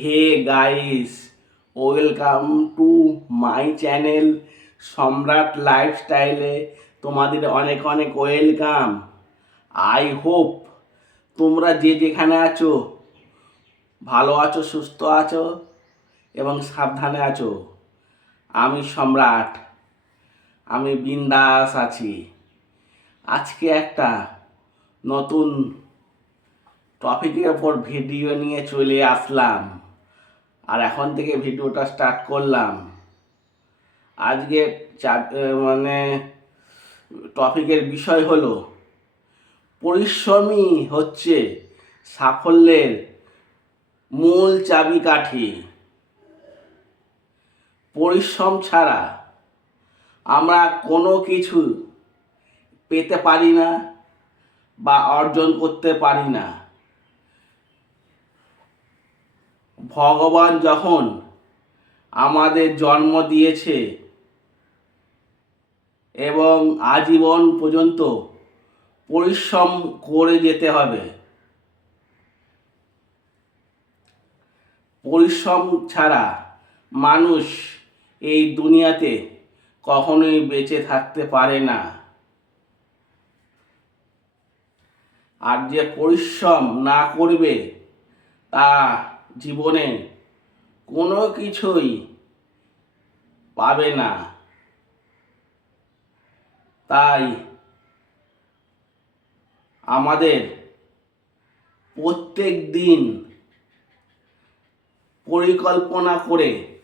Hey guys welcome to my channel Samrat লাইফস্টাইলে তোমাদের অনেক অনেক ওয়েলকাম আই হোপ তোমরা যে যেখানে আছো, ভালো আছো, সুস্থ আছো এবং সাবধানে আছো। আমি সম্রাট, আমি বিন্দাস আছি। আজকে একটা নতুন টপিকের ওপর ভিডিও নিয়ে চলে আসলাম। আর এখন থেকে ভিডিওটা স্টার্ট করলাম। আজকে মানে টপিকের বিষয় হলো পরিশ্রমই হচ্ছে সাফল্যের মূল চাবিকাঠি। পরিশ্রম ছাড়া আমরা কোনো কিছু পেতে পারি না বা অর্জন করতে পারি না। ভগবান যখন আমাদের জন্ম দিয়েছে এবং আজীবন পর্যন্ত পরিশ্রম করে যেতে হবে, পরিশ্রম ছাড়া মানুষ এই দুনিয়াতে কখনোই বেঁচে থাকতে পারে না। আর যে পরিশ্রম না করবে তা জীবনে কোনো কিছুই পাবে না। তাই আমাদের প্রত্যেক দিন পরিকল্পনা করে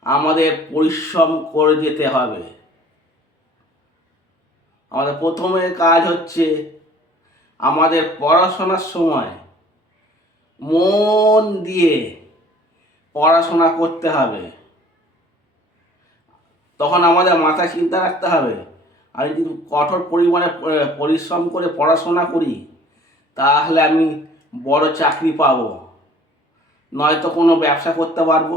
আমাদের পরিশ্রম করে যেতে হবে। আমাদের প্রথমে কাজ হচ্ছে আমাদের পড়াশোনার সময় মন দিয়ে পড়াশোনা করতে হবে। তখন আমাদের মাথায় চিন্তা রাখতে হবে, আমি যদি কঠোর পরিমাণে পরিশ্রম করে পড়াশোনা করি, তাহলে আমি বড় চাকরি পাবো। নয়তো কোনো ব্যবসা করতে পারব,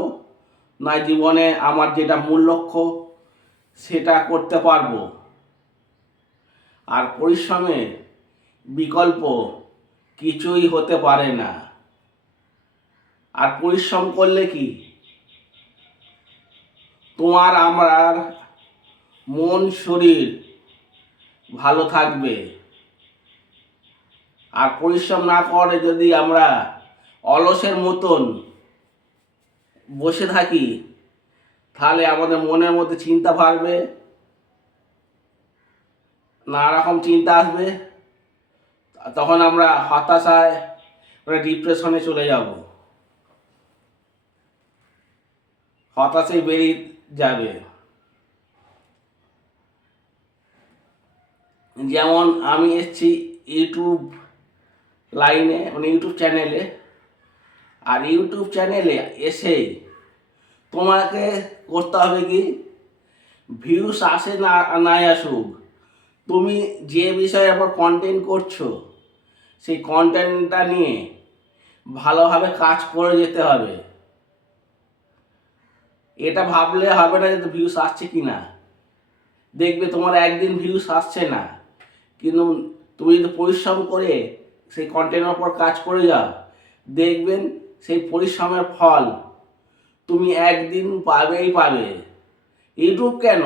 নয় জীবনে আমার যেটা মূল লক্ষ্য, সেটা করতে পারব। আর পরিশ্রমের বিকল্প কিছুই হতে পারে না। আর পরিশ্রম করলে কি? তোমার আমার মন, শরীর ভালো থাকবে। আর পরিশ্রম না করে যদি আমরা অলসের মতন বসে থাকি, তাহলে আমাদের মনের মধ্যে চিন্তা বাড়বে নানা রকম চিন্তা আসবে। তখন আমরা হতাশায় ডিপ্রেশনে চলে যাব। হতাশে বেরিয়ে যাবে। যেমন আমি এসেছি ইউটিউব লাইনে মানে ইউটিউব চ্যানেলে। আর ইউটিউব চ্যানেলে এসেই তোমাকে করতে হবে কি? ভিউস আসে না, নাই আসুক। তুমি যে বিষয়ের উপর কন্টেন্ট করছ, সেই কন্টেন্টটা নিয়ে ভালোভাবে কাজ করে যেতে হবে। এটা ভাবলে হবে না যে ভিউস আসছে কি না দেখবে তোমার একদিন ভিউস আসছে না। কিন্তু তুমি যদি পরিশ্রম করে সেই কন্টেন্টের উপর কাজ করে যাও, দেখবেন সেই পরিশ্রমের ফল তুমি একদিন পাবেই পাবে। ইউটিউব কেন?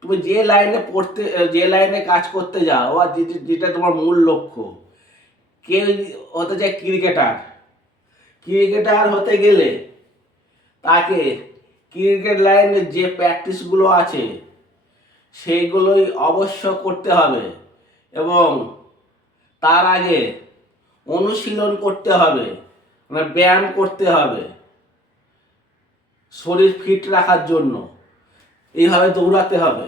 তুমি যে লাইনে পড়তে, যে লাইনে কাজ করতে যাও যে- যেটা তোমার মূল লক্ষ্য, কেউ হতে চায় ক্রিকেটার ক্রিকেটার হতে গেলে তাকে ক্রিকেট লাইনে যে প্র্যাকটিসগুলো আছে, সেইগুলোই অবশ্য করতে হবে এবং তার আগে অনুশীলন করতে হবে মানে ব্যায়াম করতে হবে, শরীর ফিট রাখার জন্য। এইভাবে দৌড়াতে হবে।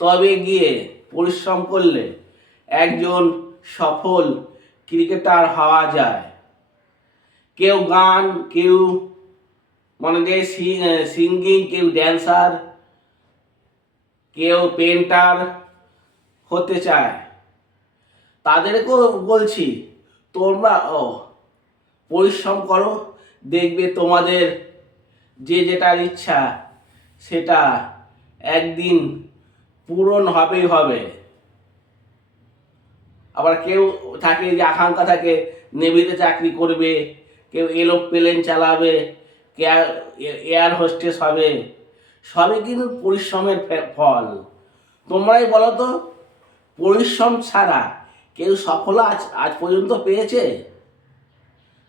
তবে গিয়ে পরিশ্রম করলে একজন সফল ক্রিকেটার হওয়া যায়। কেউ গান, কেউ মানে যে সিঙ্গিং কেউ ড্যান্সার কেউ পেন্টার হতে চায়। তাদেরকেও বলছি, তোমরা, ও, পরিশ্রম করো, দেখবে তোমাদের যে যেটার ইচ্ছা, সেটা একদিন পূরণ হবেই হবে। আবার কেউ থাকে যে আকাঙ্ক্ষা থাকে, নেভিতে চাকরি করবে, কেউ এলো প্লেন চালাবে কেউ এয়ার হোস্টেস হবে। সবই কিন্তু পরিশ্রমের ফল। তোমরাই বলো তো, পরিশ্রম ছাড়া কেউ সফল আজ আজ পর্যন্ত পেয়েছে?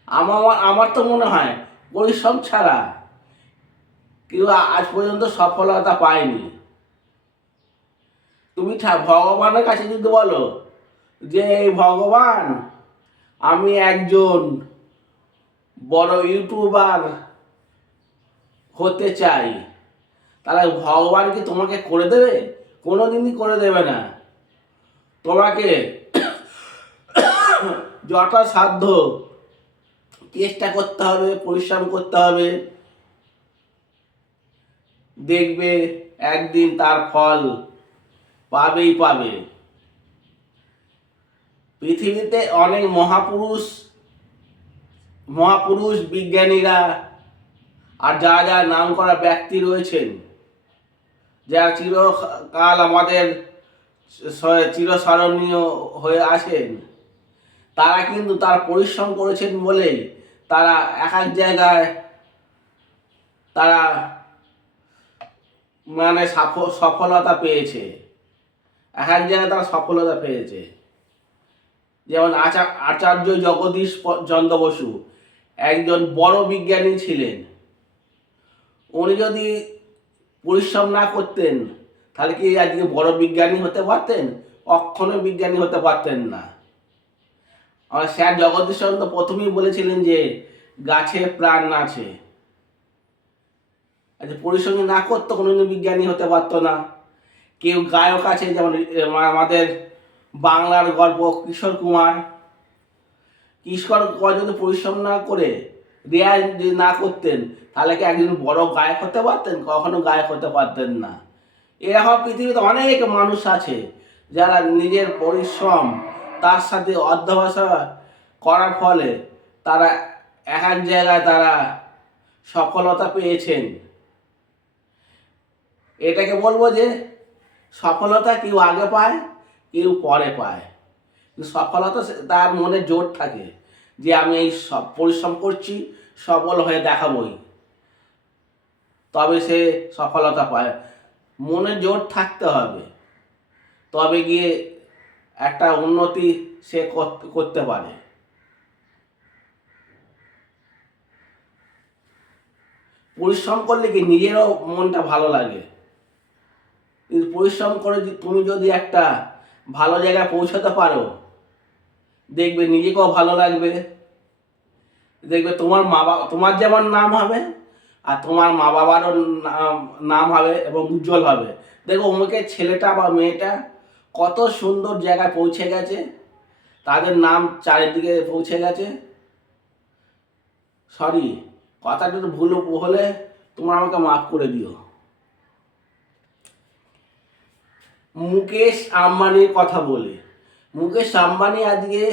আমার আমার তো মনে হয়, পরিশ্রম ছাড়া কেউ আজ পর্যন্ত সফলতা পায়নি। তুমি ভগবানের কাছে যদি বলো যে, এই ভগবান, আমি একজন বড় ইউটিউবার হতে চাই। তাহলে ভগবান কি তোমাকে করে দেবে? কোনো দিনই করে দেবে না। তোমাকে যথাসাধ্য চেষ্টা করতে হবে, পরিশ্রম করতে হবে। দেখবে একদিন তার ফল পাবেই পাবে। পৃথিবীতে অনেক মহাপুরুষ মহাপুরুষ বিজ্ঞানীরা আর যারা যারা নাম করা ব্যক্তি রয়েছেন, যারা চিরকাল আমাদের চিরস্মরণীয় হয়ে আছেন, তারা কিন্তু তার পরিশ্রম করেছেন বলেই তারা এক এক জায়গায় তারা মানে সাফ- সফলতা পেয়েছে। এক এক জায়গায় তারা সফলতা পেয়েছে। যেমন আচা- আচার্য জগদীশ চন্দ্র বসু একজন বড় বিজ্ঞানী ছিলেন। উনি যদি পরিশ্রম না করতেন, তাহলে কি আজকে বড় বিজ্ঞানী হতে পারতেন? অক্ষণে বিজ্ঞানী হতে পারতেন না। আমার স্যার জগদীশ চন্দ্র প্রথমেই বলেছিলেন যে, গাছে প্রাণ আছে। আচ্ছা পরিশ্রম না করতো কোনোদিন বিজ্ঞানী হতে পারতো না। কেউ গায়ক আছে, যেমন আমাদের বাংলার গল্প কিশোর কুমার। কিশোর কুমার যদি পরিশ্রম না করে, রেয়াজ না করতেন তাহলে কি একদিন বড় গায়ক হতে পারতেন? কখনো গায়ক হতে পারতেন না। এরকম পৃথিবীতে অনেক মানুষ আছে যারা নিজের পরিশ্রম, তার সাথে অধ্যবসা করার ফলে তারা এক এক জায়গায় তারা সফলতা পেয়েছেন। এটাকে বলব যে সফলতা কেউ আগে পায়, কেউ পরে পায়। সফলতা তার মনে জোর থাকে যে আমি এই সব পরিশ্রম করছি সফল হয়ে দেখাবই। তবে সে সফলতা পায়। মনে জোর থাকতে হবে। তবে গিয়ে একটা উন্নতি সে করতে- পারে। পরিশ্রম করলে কি নিজেরও মনটা ভালো লাগে? কিন্তু পরিশ্রম করে তুমি যদি একটা ভালো জায়গায় পৌঁছাতে পারো, দেখবে নিজেকেও ভালো লাগবে। দেখবে তোমার মা বাবা তোমার যেমন নাম হবে আর তোমার মা বাবারও নাম হবে এবং উজ্জ্বল হবে। দেখো, অমুকের ছেলেটা বা মেয়েটা কত সুন্দর জায়গায় পৌঁছে গেছে। তাদের নাম চারিদিকে পৌঁছে গেছে। সরি কথাটা ভুল হলে তোমরা আমাকে মাফ করে দিও। মুকেশ আম্বানির কথা বলি। মুকেশ আম্বানি আজকে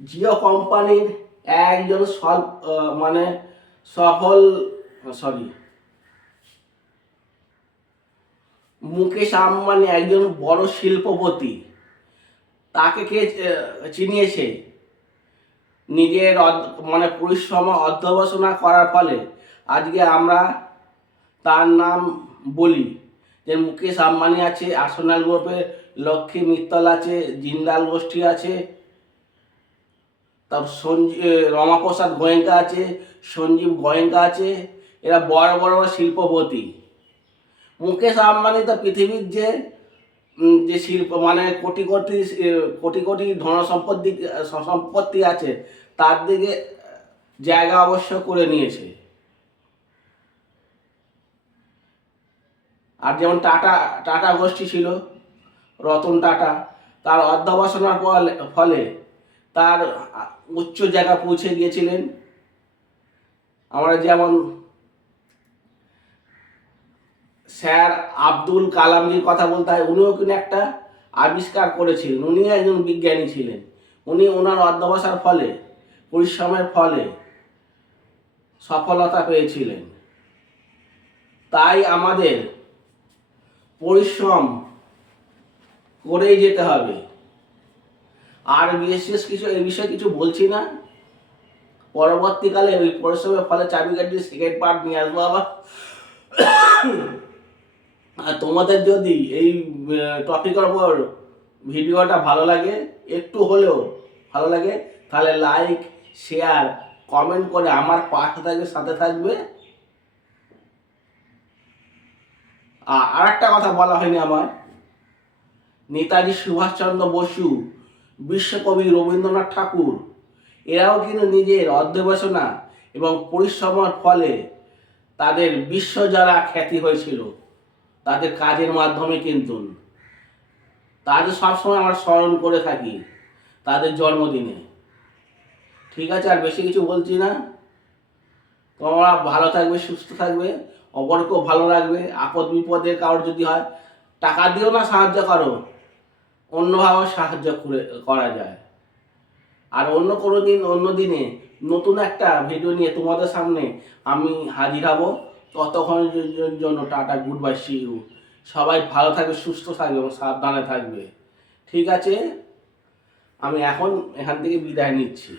জিও কোম্পানির একজন সল মানে সফল সরি মুকেশ আম্বানি একজন বড় শিল্পপতি। তাকে কে চিনিয়েছে? নিজের মানে পরিশ্রম অধ্যবসনা করার ফলে। আজকে আমরা তার নাম বলি যে মুকেশ আম্বানি আছে আর্সেনাল গ্রুপে লক্ষ্মী মিত্তল আছে, জিন্দাল গোষ্ঠী আছে, তারপর সঞ্জীব রমাপ্রসাদ গোয়েঙ্কা আছে, সঞ্জীব গোয়েঙ্কা আছে এরা বড় বড় শিল্পপতি। মুকেশ আম্বানি তো পৃথিবীর যে যে শিল্প মানে কোটি কোটি কোটি কোটি ধন সম্পত্তি সম্পত্তি আছে, তার দিকে জায়গা অবশ্য করে নিয়েছে। আর যেমন টাটা টাটা গোষ্ঠী ছিল, রতন টাটা, তার অধ্যবসনার ফলে ফলে তার উচ্চ জায়গা পৌঁছে গিয়েছিলেন। আমরা যেমন স্যার আব্দুল কালামজির কথা বলতে হয়। উনিও কিন্তু একটা আবিষ্কার করেছিলেন। উনি একজন বিজ্ঞানী ছিলেন। উনি ওনার অধ্যবসার ফলে, পরিশ্রমের ফলে সফলতা পেয়েছিলেন। তাই আমাদের পরিশ্রম করেই যেতে হবে। আর বিশেষ কিছু এই বিষয়ে কিছু বলছি না। পরবর্তীকালে ওই পরিশ্রমের ফলে চাবিকাঠির সেকেন্ড পার্ট নিয়ে আসব আবার। আর তোমাদের যদি এই টপিকের ওপর ভিডিওটা ভালো লাগে, একটু হলেও ভালো লাগে, তাহলে লাইক শেয়ার কমেন্ট করে আমার পাশে থাকবে, সাথে থাকবে। আর একটা কথা বলা হয়নি আমার। নেতাজি সুভাষচন্দ্র বসু, বিশ্বকবি রবীন্দ্রনাথ ঠাকুর, এরাও কিন্তু নিজের অধ্যবসনা এবং পরিশ্রমের ফলে তাদের বিশ্ব যারা খ্যাতি হয়েছিল। তাদের কাজের মাধ্যমে কিন্তু তাদের সবসময় আমরা স্মরণ করে থাকি তাদের জন্মদিনে। ঠিক আছে, আর বেশি কিছু বলছি না। তোমরা ভালো থাকবে, সুস্থ থাকবে, অপরকেও ভালো রাখবে, আপদ বিপদে কারোর যদি হয়, টাকা দিয়েও না, সাহায্য করো। অন্যভাবে সাহায্য করে, করা যায়। আর অন্য কোনো দিন, অন্য দিনে নতুন একটা ভিডিও নিয়ে তোমাদের সামনে আমি হাজির হব। ততক্ষণের জন্য tata good bye see you সবাই ভালো থাকবে, সুস্থ থাকবে এবং সাবধানে থাকবে। ঠিক আছে? আমি এখন এখান থেকে বিদায় নিচ্ছি।